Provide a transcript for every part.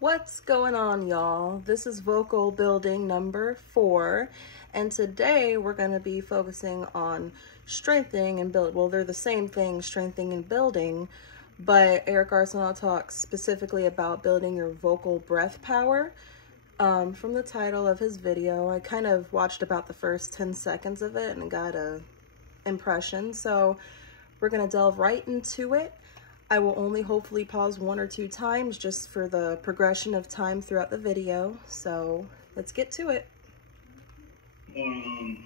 What's going on, y'all? This is vocal building number 4, and today we're going to be focusing on strengthening and build. Well, they're the same thing, strengthening and building, but Eric Arceneaux talks specifically about building your vocal breath power. From the title of his video, I kind of watched about the first 10 seconds of it and got a impression, so we're going to delve right into it. I will only hopefully pause 1 or 2 times just for the progression of time throughout the video. So let's get to it. I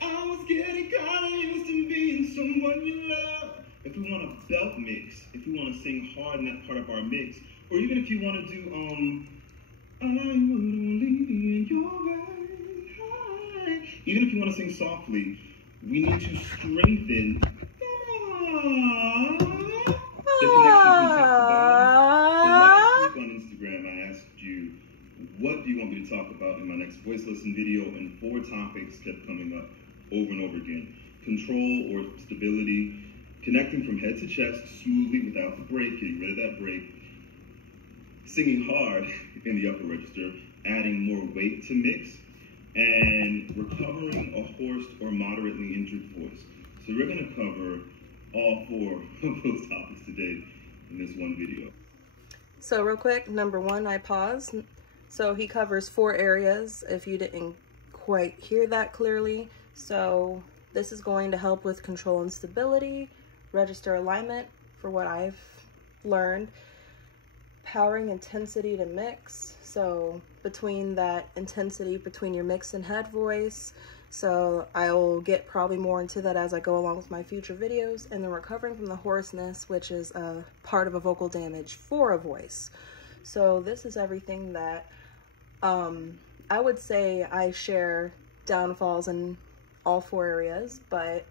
was getting kind of used to being someone you love. If we want a belt mix, if we want to sing hard in that part of our mix, or even if you want to do I would only be in your right. Even if you want to sing softly, we need to strengthen the connection from top to bottom. So last week on Instagram, I asked you, what do you want me to talk about in my next voice lesson video? And 4 topics kept coming up over and over again. Control or stability, connecting from head to chest smoothly without the break, getting rid of that break, singing hard in the upper register, adding more weight to mix, and recovering a hoarse or moderately injured voice. So we're going to cover all 4 of those topics today in this one video. So real quick, number 1, I paused. So he covers 4 areas if you didn't quite hear that clearly. So this is going to help with control and stability, register alignment for what I've learned, powering intensity to mix. So between that intensity between your mix and head voice. So I'll get probably more into that as I go along with my future videos. And then recovering from the hoarseness, which is a part of a vocal damage for a voice. So this is everything that I would say I share downfalls in all 4 areas, but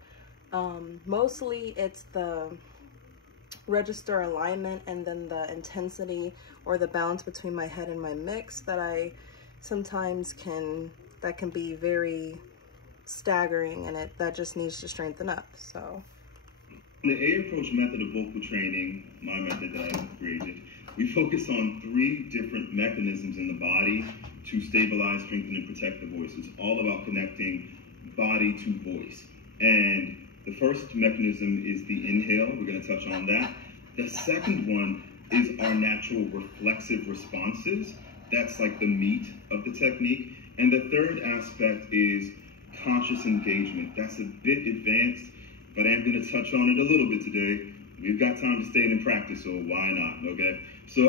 mostly it's the register alignment and then the intensity or the balance between my head and my mix that I sometimes can be very staggering, and that just needs to strengthen up. So in the A approach method of vocal training, my method that I created, we focus on 3 different mechanisms in the body to stabilize, strengthen, and protect the voice. It's all about connecting body to voice. And the first mechanism is the inhale. We're going to touch on that. The second one is our natural reflexive responses. That's like the meat of the technique. And the third aspect is conscious engagement. That's a bit advanced, but I'm going to touch on it a little bit today. We've got time to stay in practice, so why not, okay? So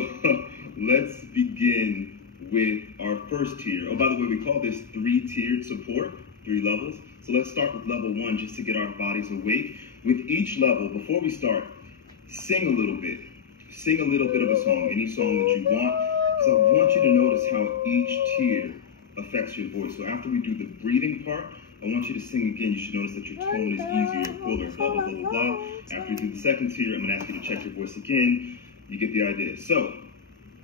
let's begin with our first tier. Oh, by the way, we call this 3-tiered support, 3 levels. So let's start with level 1 just to get our bodies awake. With each level, before we start, sing a little bit. Sing a little bit of a song, any song that you want, because I want you to notice how each tier affects your voice. So after we do the breathing part, I want you to sing again. You should notice that your tone is easier, fuller, blah, blah, blah, blah, blah. After you do the second tier, I'm going to ask you to check your voice again. You get the idea. So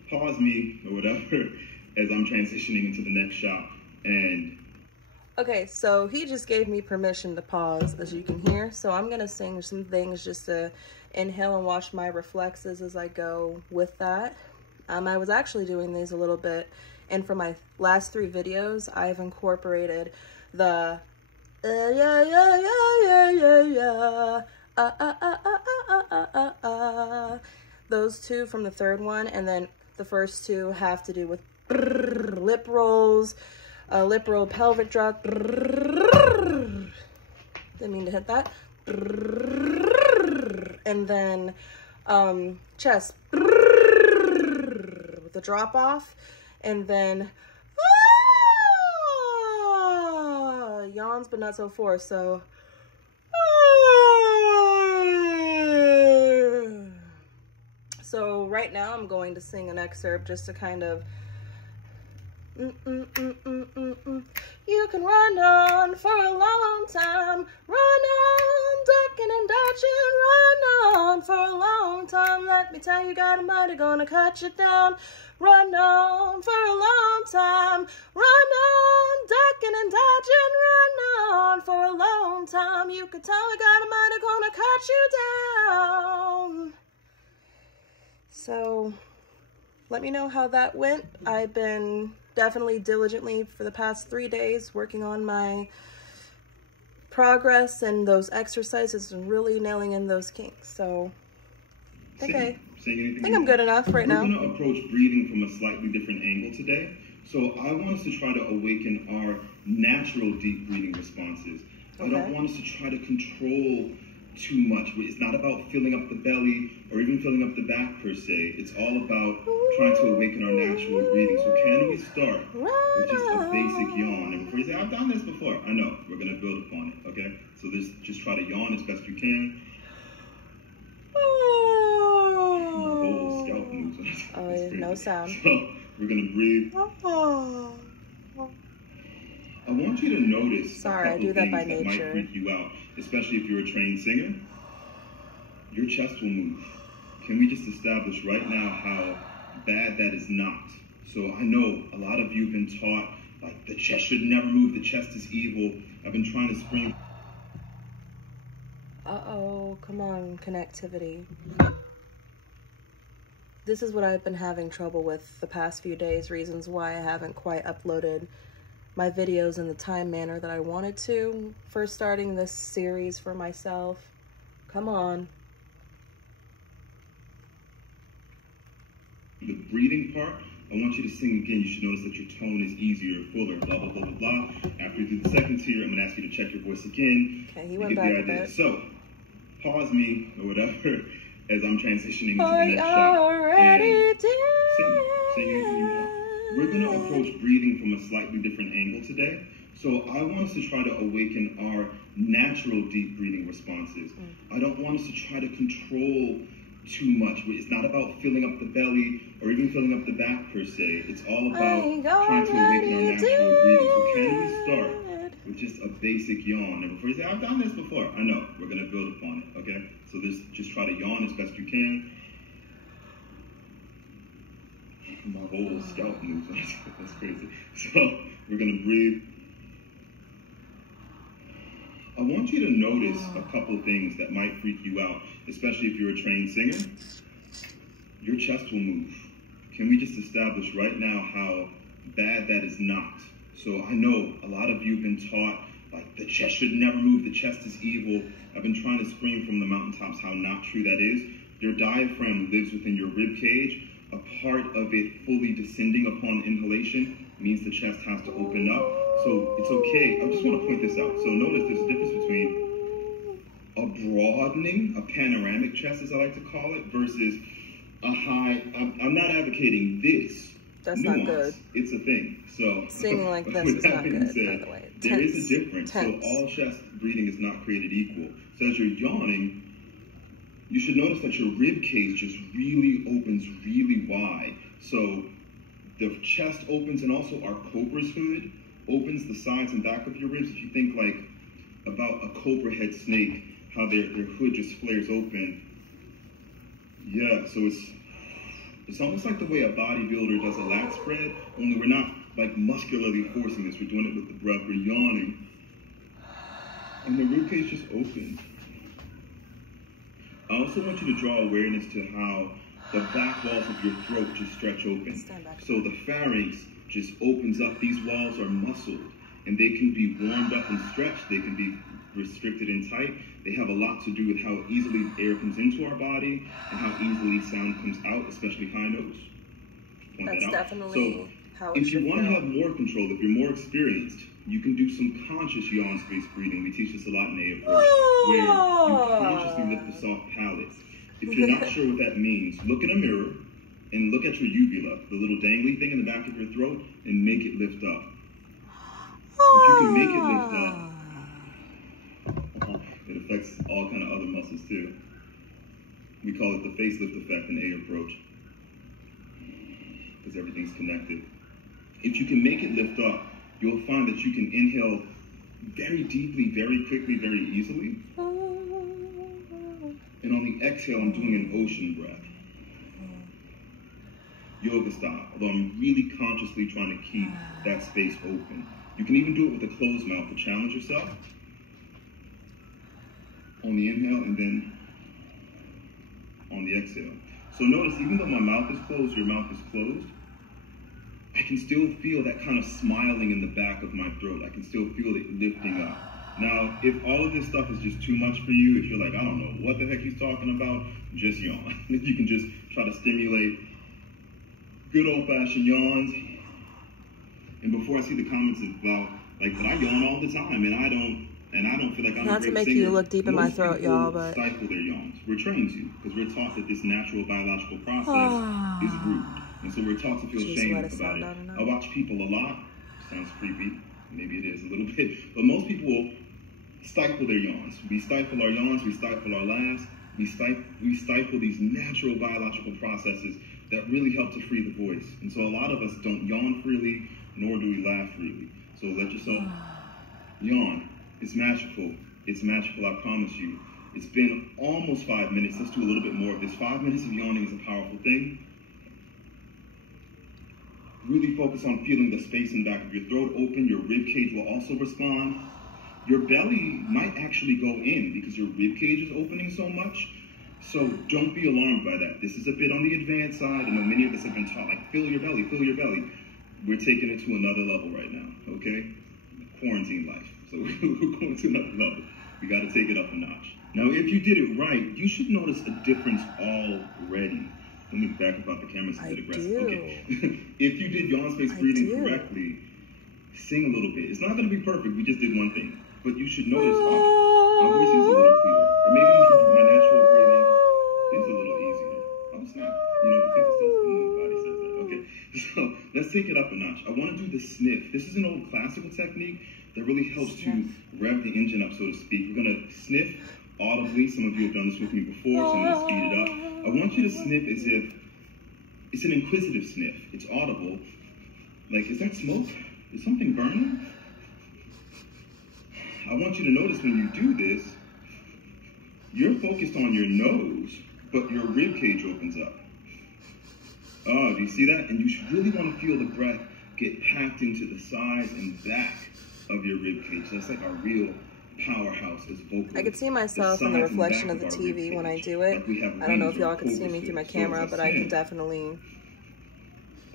pause me or whatever as I'm transitioning into the next shot. And okay, so he just gave me permission to pause, as you can hear. So I'm going to sing some things just to inhale and watch my reflexes as I go with that. I was actually doing these a little bit, and for my last 3 videos, I've incorporated the yeah, yeah, yeah, yeah, yeah, those 2 from the 3rd one, and then the first 2 have to do with lip rolls, lip roll, pelvic drop. Didn't mean to hit that. And then chest with the drop off, and then yawns but not so forced. So right now I'm going to sing an excerpt just to kind of You can run on for a long time, run on, ducking and dodging, run on for a long time. Let me tell you, God Almighty gonna cut you down. Run on for a long time, run on, ducking and dodging, run on for a long time. You can tell God Almighty gonna cut you down. So let me know how that went. I've been definitely diligently for the past 3 days working on my progress and those exercises and really nailing in those kinks. So I think I'm good enough right now. We're going to approach breathing from a slightly different angle today. So I want us to try to awaken our natural deep breathing responses. I don't want us to try to control too much. It's not about filling up the belly or even filling up the back per se. It's all about trying to awaken our natural breathing. So can we start with just a basic yawn? And before you say, I've done this before. I know, we're going to build upon it, okay? So just try to yawn as best you can. Oh, scalp moves. Oh, no sound. So we're going to breathe. I want you to notice Sorry, a couple I do that things by that nature. might freak you out, especially if you're a trained singer. Your chest will move. Can we just establish right now how bad that is not? So I know a lot of you have been taught, like, the chest should never move, the chest is evil. I've been trying to scream. Uh-oh, come on, connectivity. This is what I've been having trouble with the past few days, reasons why I haven't quite uploaded my videos in the time manner that I wanted to. First starting this series for myself. Come on. The breathing part, I want you to sing again. You should notice that your tone is easier, fuller, blah, blah, blah, blah, blah. After you do the second tier, I'm going to ask you to check your voice again. Okay, he went back a bit. So, pause me, or whatever, as I'm transitioning into the next shot. Already did. Sing anything you want. We're going to approach breathing from a slightly different angle today. So I want us to try to awaken our natural deep breathing responses. I don't want us to try to control too much. It's not about filling up the belly or even filling up the back per se. It's all about trying to awaken our natural breathing. So can we start with just a basic yawn? And before you say, I've done this before. I know, we're going to build upon it, okay? So just try to yawn as best you can. My whole scalp moves. That's crazy. So we're going to breathe. I want you to notice a couple things that might freak you out, especially if you're a trained singer. Your chest will move. Can we just establish right now how bad that is not? So I know a lot of you have been taught, like, the chest should never move, the chest is evil. I've been trying to scream from the mountaintops how not true that is. Your diaphragm lives within your rib cage. A part of it fully descending upon inhalation means the chest has to open up. So it's okay. I just want to point this out. So notice there's a difference between a broadening, a panoramic chest, as I like to call it, versus a high. I'm not advocating this. That's nuance. not good. It's a thing. So singing like this is not good, said, by the way. There is a difference. Tense. So all chest breathing is not created equal. So as you're yawning, you should notice that your rib cage just really opens really wide. So the chest opens, and also our cobra's hood opens the sides and back of your ribs. If you think like about a cobra head snake, how their hood just flares open. Yeah, so it's almost like the way a bodybuilder does a lat spread, only we're not like muscularly forcing this. We're doing it with the breath. We're yawning. And the rib cage just opens. I also want you to draw awareness to how the back walls of your throat just stretch open. So the pharynx just opens up. These walls are muscled, and they can be warmed up and stretched. They can be restricted and tight. They have a lot to do with how easily air comes into our body and how easily sound comes out, especially high notes. That's definitely how it if should you want to feel. have more control, if you're more experienced, you can do some conscious yawn space breathing. We teach this a lot in A approach, where you consciously lift the soft palate. If you're not sure what that means, look in a mirror and look at your uvula, the little dangly thing in the back of your throat, and make it lift up. If you can make it lift up, it affects all kind of other muscles too. We call it the facelift effect in A approach, because everything's connected. If you can make it lift up, you'll find that you can inhale very deeply, very quickly, very easily. And on the exhale, I'm doing an ocean breath. Yoga style, although I'm really consciously trying to keep that space open. You can even do it with a closed mouth to challenge yourself. On the inhale and then on the exhale. So notice, even though my mouth is closed, your mouth is closed, I can still feel that kind of smiling in the back of my throat. I can still feel it lifting up. Now, if all of this stuff is just too much for you, if you're like, I don't know what the heck he's talking about, just yawn. You can just try to stimulate good old-fashioned yawns. And before I see the comments about, like, that I yawn all the time, and I don't feel like I'm a great singer. Not to make you look deep in my throat, y'all, but stifle their yawns. We're trained to, because we're taught that this natural biological process is rude. And so we're taught to feel shame about it. I watch people a lot. Sounds creepy. Maybe it is a little bit. But most people will stifle their yawns. We stifle our yawns. We stifle our laughs. We stifle these natural biological processes that really help to free the voice. And so a lot of us don't yawn freely, nor do we laugh freely. So let yourself yawn. It's magical. It's magical, I promise you. It's been almost 5 minutes. Let's do a little bit more of this. 5 minutes of yawning is a powerful thing. Really focus on feeling the space in the back of your throat open. Your rib cage will also respond. Your belly might actually go in because your rib cage is opening so much. So don't be alarmed by that. This is a bit on the advanced side. I know many of us have been taught, like, fill your belly, fill your belly. We're taking it to another level right now, okay? Quarantine life. So we're going to another level. We got to take it up a notch. Now, if you did it right, you should notice a difference already. Let me back up out the camera so it's a bit aggressive. Okay. If you did yawn space breathing correctly, sing a little bit. It's not going to be perfect. We just did one thing. But you should notice, my voice is a little clearer. Or maybe my natural breathing is a little easier. Oh, snap. You know, the people still the body says that. Okay. So let's take it up a notch. I want to do the sniff. This is an old classical technique that really helps to rev the engine up, so to speak. We're going to sniff audibly. Some of you have done this with me before, so I'm going to speed it up. I want you to sniff as if it's an inquisitive sniff. It's audible. Like, is that smoke? Is something burning? I want you to notice when you do this, you're focused on your nose, but your rib cage opens up. Oh, do you see that? And you really want to feel the breath get packed into the sides and back of your rib cage. That's like our real powerhouse as vocalists. I could see myself in the reflection of the TV when I do it. I don't know if y'all can see me through my camera, but I can definitely...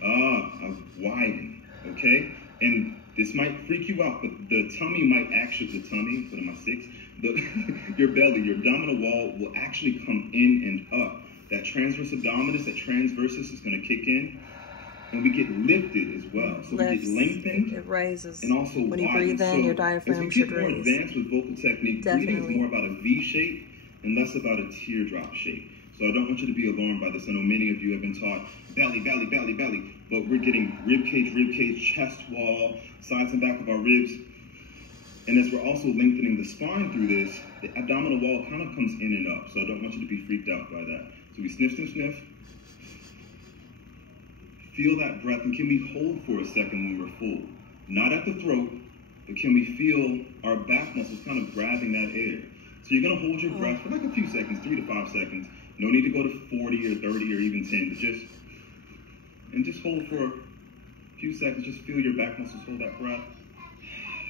widen, okay? And this might freak you out, but the tummy might actually, what am I, 6? Your belly, your abdominal wall will actually come in and up. That transverse abdominis, that transversus is going to kick in. And we get lifted as well. So we get lengthened. It rises. And also when you breathe in, your diaphragm should raise. As we get more advanced with vocal technique, breathing is more about a V shape and less about a teardrop shape. So I don't want you to be alarmed by this. I know many of you have been taught belly, belly, belly, belly. But we're getting rib cage, chest wall, sides and back of our ribs. And as we're also lengthening the spine through this, the abdominal wall kind of comes in and up. So I don't want you to be freaked out by that. So we sniff, sniff, sniff. Feel that breath, and can we hold for a second when we're full? Not at the throat, but can we feel our back muscles kind of grabbing that air? So you're gonna hold your breath for like a few seconds, 3 to 5 seconds. No need to go to 40 or 30 or even 10, but just hold for a few seconds. Just feel your back muscles hold that breath,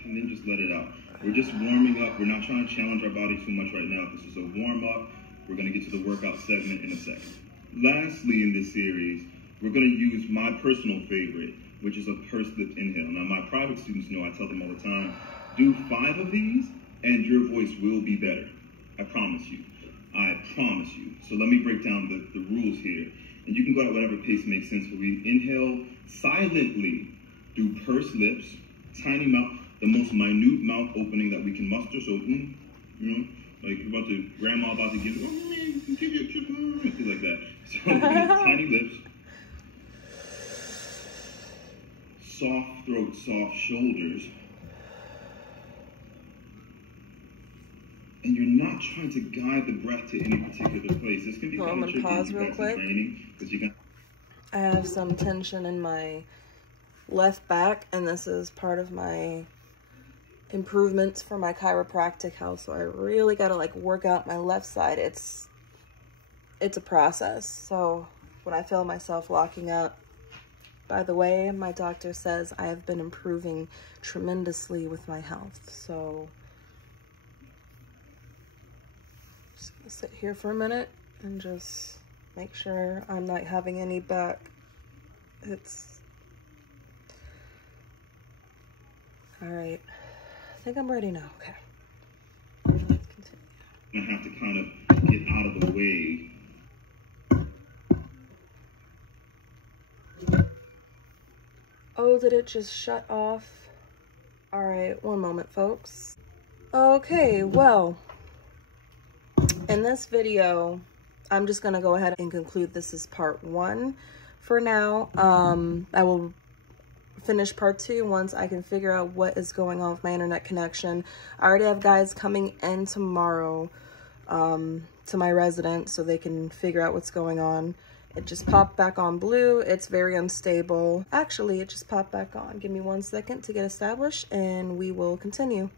and then just let it out. We're just warming up. We're not trying to challenge our body too much right now. This is a warm up. We're gonna get to the workout segment in a second. Lastly in this series, we're going to use my personal favorite, which is a pursed lip inhale. Now, my private students know, I tell them all the time, do 5 of these and your voice will be better. I promise you. I promise you. So let me break down the rules here. And you can go at whatever pace makes sense for you. Inhale silently. Do pursed lips, tiny mouth, the most minute mouth opening that we can muster. So, you know, like you're about to, grandma about to give you a trip, things like that. So, tiny lips. Soft throat, soft shoulders. And you're not trying to guide the breath to any particular place. This can be kind of tricky. I'm going to pause real quick. I have some tension in my left back, and this is part of my improvements for my chiropractic health. So I really got to like work out my left side. It's a process. So when I feel myself locking up, by the way, my doctor says I have been improving tremendously with my health. So just gonna sit here for a minute and just Make sure I'm not having any back. It's all right. I think I'm ready now. Okay. Let's continue. I have to kind of get out of the way. Oh, did it just shut off? All right, one moment, folks. Okay, well, in this video, I'm just gonna go ahead and conclude this is part 1 for now. I will finish part 2 once I can figure out what is going on with my internet connection. I already have guys coming in tomorrow to my residence so they can figure out what's going on. It just popped back on blue. It's very unstable. Actually, it just popped back on. Give me 1 second to get established and we will continue.